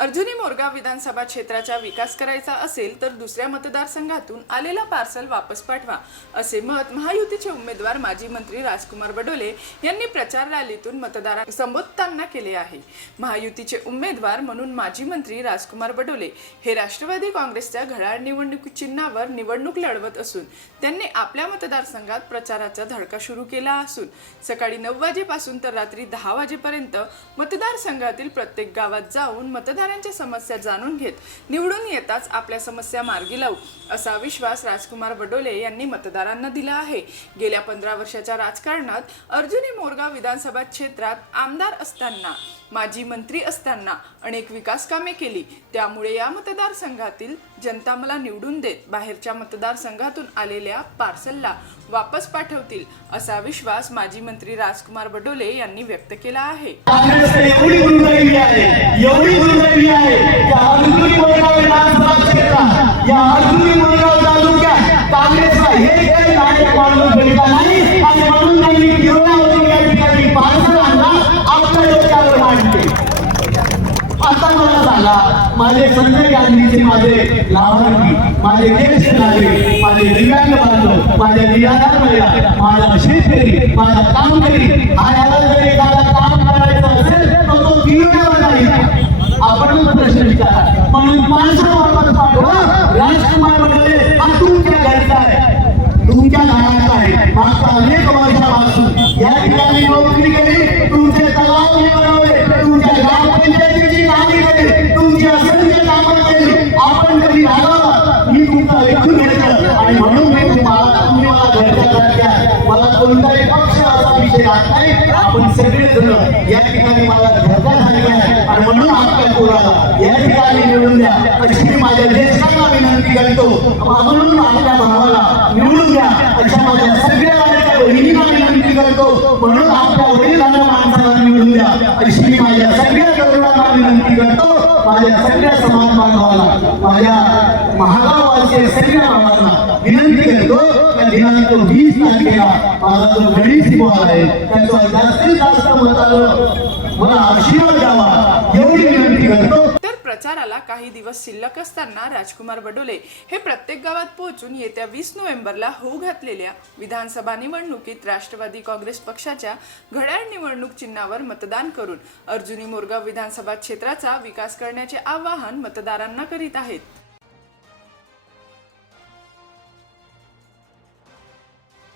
अर्जुनी मोरगाव विधानसभा क्षेत्राचा विकास करायचा असेल तर दुसऱ्या मतदारसंघातून आलेला पार्सल वापस पाठवा असे मत महायुतीचे उमेदवार माजी मंत्री राजकुमार बडोले यांनी प्रचार रॅलीतून मतदारांना संबोधताना केले आहे. महायुतीचे उमेदवार म्हणून माजी मंत्री राजकुमार बडोले हे राष्ट्रवादी काँग्रेसच्या घड्याळ निवडणूक चिन्हावर निवडणूक लढवत असून त्यांनी आपल्या मतदारसंघात प्रचाराचा धडका सुरू केला असून सकाळी नऊ वाजेपासून तर रात्री दहा वाजेपर्यंत मतदारसंघातील प्रत्येक गावात जाऊन मतदार शेतकऱ्यांच्या समस्या जाणून घेत निवडून येताच आपल्या समस्या मार्गी लावू असा विश्वास राजकुमार बडोले यांनी मतदारांना दिला आहे. गेल्या पंधरा वर्षाच्या राजकारणात अर्जुनी मोरगाव विधानसभा क्षेत्रात आमदार असताना माजी मंत्री असताना अनेक विकास कामे केली. त्यामुळे या मतदारसंघातील जनता मला निवडून देत बाहेरच्या मतदारसंघातून आलेल्या पार्सलला वापस पाठवतील असा विश्वास माजी मंत्री राजकुमार बडोले यांनी व्यक्त केला आहे. काँग्रेसकडे एवढी दुर्दैवी आहे एवढी दुर्दैवी आहे या अर्जुनी मोरगाव विधानसभा क्षेत्रात या अर्जुनी मोरगाव तालुक्यात काँग्रेसला हे काही नायक माणूस भेटला नाही आणि म्हणून त्यांनी किरोनावरून या ठिकाणी पार्सल आणला आपल्या डोक्यावर मांडते आता मला सांगा माझे संजय गांधीचे माझे लाभार्थी माझे ज्येष्ठ नागरिक माझे दिव्यांग बांधव माझ्या निराधार महिला माझा शेतकरी माझा कामकरी हा याला जर एखादा काम करायचं असेल तर तो दिव्यांग नाही आपण प्रश्न विचारा. म्हणून माणसं वापस पाठवा. राजकुमार बडोले हा तुमच्या घरचा आहे. तुमच्या घराचा आहे मागच्या अनेक वर्षापासून या ठिकाणी नोकरी केली तुमचे तलाव हे बनवले तुमच्या ग्रामपंचायतीची कामे केली तुमची असंख्य कामं केली आपण कधी राहावं मी तुमचा ऐकून घेतलं आणि म्हणून मी तुम्हाला तुम्ही मला घरच्या घरच्या आहे. मला कोणताही पक्ष असा विषय राहत नाही. आपण सगळेजण या ठिकाणी मला धरता झालेला आहे. आणि म्हणून आपल्या पोराला या ठिकाणी निवडून द्या. अशी मी माझ्या ज्येष्ठांना विनंती करतो. म्हणून आपल्या भावाला निवडून द्या. अशा माझ्या सगळ्या बहिणीला विनंती करतो. म्हणून आपल्या वडिलांना माणसाला निवडून द्या. अशी मी माझ्या सगळ्या तरुणांना विनंती करतो. माझ्या सगळ्या समाज बांधवाला माझ्या महागावाचे सगळ्या भावांना विनंती करतो त्या दिनांक वीस तारखेला माझा जो गणेश सोहळा आहे त्याचा जास्तीत जास्त मतानं मला आशीर्वाद द्यावा एवढी विनंती करतो. प्रचाराला काही दिवस शिल्लक असताना राजकुमार बडोले हे प्रत्येक गावात पोहोचून येत्या वीस नोव्हेंबरला होऊ घातलेल्या विधानसभा निवडणुकीत राष्ट्रवादी काँग्रेस पक्षाच्या घड्याळ निवडणूक चिन्हावर मतदान करून अर्जुनी मोरगाव विधानसभा क्षेत्राचा विकास करण्याचे आवाहन मतदारांना करीत आहेत.